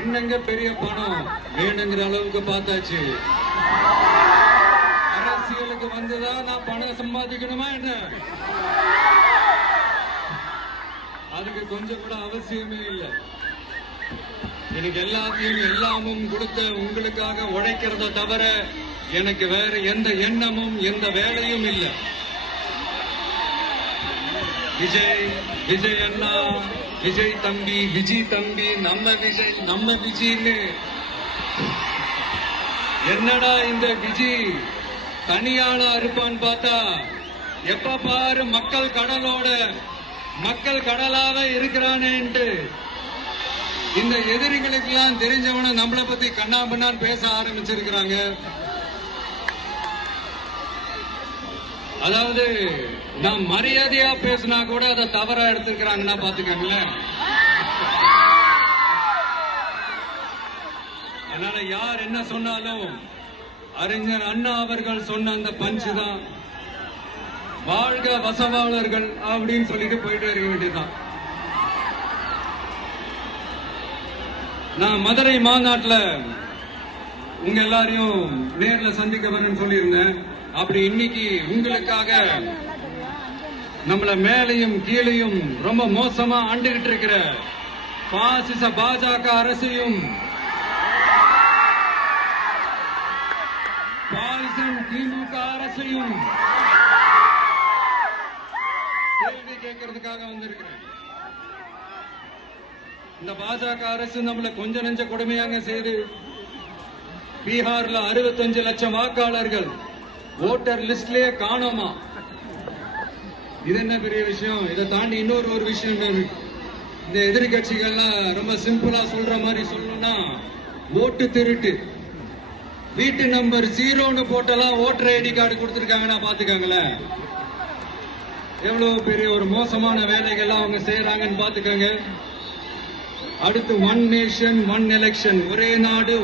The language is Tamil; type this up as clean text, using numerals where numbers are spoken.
என்னங்க பெரிய பணம் வேணுங்கிற அளவுக்கு பார்த்தாச்சு. அரசியலுக்கு வந்துதான் நான் பணம் சம்பாதிக்கணுமா என்ன? அதுக்கு கொஞ்சம் கூட அவசியமே இல்லை. எனக்கு எல்லாத்தையும் எல்லாமும் கொடுத்த உங்களுக்காக உழைக்கிறத தவிர எனக்கு வேற எந்த எண்ணமும் எந்த வேலையும் இல்லை. விஜய் அண்ணா, விஜய் தம்பி, விஜய் தம்பி, நம்ம விஜய் நம்ம விஜய்னு என்னடா இந்த விஜய் தனியாளா இருப்பான்னு பார்த்தா எப்ப பாரு மக்கள் கடலாவே இருக்கிறானேன்ட்டு இந்த எதிரிகளுக்கு எல்லாம் தெரிஞ்சவன நம்மளை பத்தி கண்ணாபின்னான்னு பேச ஆரம்பிச்சிருக்கிறாங்க. அதாவது நான் மரியாதையா பேசினா கூட அதை தவறா எடுத்துக்கிறாங்கன்னா பாத்துக்கங்களேன். அதனால யார் என்ன சொன்னாலும் அறிஞர் அண்ணா அவர்கள் சொன்ன அந்த பஞ்சு தான், வாழ்க வசவாளர்கள் அப்படின்னு சொல்லிட்டு போயிட்டு இருக்க வேண்டியதுதான். நான் மதுரை மாநாட்டில் உங்க எல்லாரையும் நேர்ல சந்திக்க வரேன்னு சொல்லியிருந்தேன். அப்படி இன்னைக்கு உங்களுக்காக நம்மள மேலையும் கீழையும் ரொம்ப மோசமா ஆண்டுகிட்டு இருக்கிற பாசிச பாஜக அரசையும் பாய்சன் திமுக அரசையும் கேள்வி கேட்கறதுக்காக வந்திருக்கிறேன். இந்த பாஜக அரசு நம்மள கொஞ்ச நெஞ்ச கொடுமையாங்க செய்து பீகார்ல 65 லட்சம் வாக்காளர்கள் ஓட்டர் லிஸ்ட்லயே காணோமா. இது என்ன பெரிய விஷயம்? இதை தாண்டி இன்னொரு விஷயம், இந்த எதிர்கட்சிகள்லாம் ரொம்ப சிம்பிளா சொல்ற மாதிரி சொல்லணும்னா ஓட்டு திருட்டு. வீட்டு நம்பர் 0ன்னு போட்டெல்லாம் ஓட்டர் ஐடி கார்டு கொடுத்திருக்காங்கன்னா பாத்துக்காங்களேன். எவ்வளவு பெரிய ஒரு மோசமான வேலைகள்லாம் அவங்க செய்யறாங்கன்னு பாத்துக்கோங்க. அடுத்து 1 நேஷன் 1 எலெக்ஷன், ஒரே நாடு